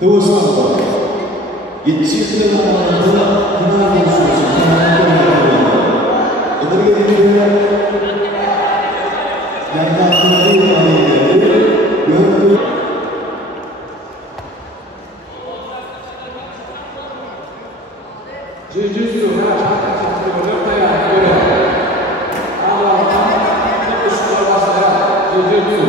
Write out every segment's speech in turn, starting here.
Hıvırsızlık. Yetişirken anlamda günah konuşuyorsun. Öbür gelince yani aklına değil gördüğü Jiu-Jitsu adalah beberapa yang berbeda. Kalau itu sekolah saya Jiu-Jitsu.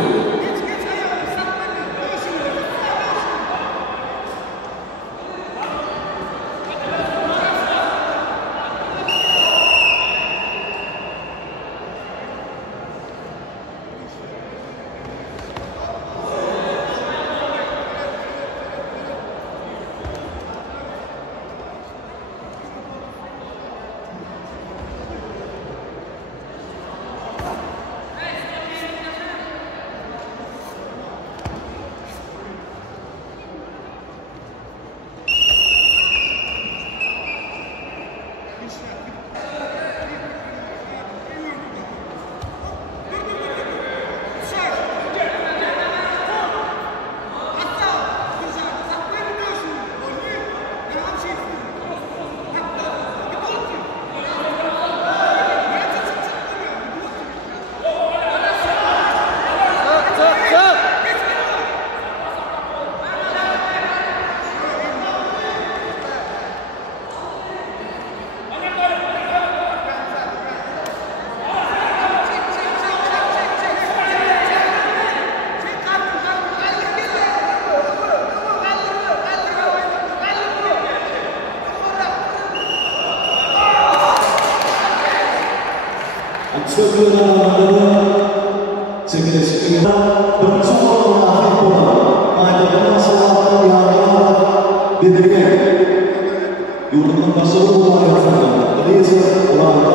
Yurtun başarılı olan yazarlar, Reza Olan'da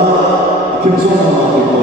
kimse olmamaktadır.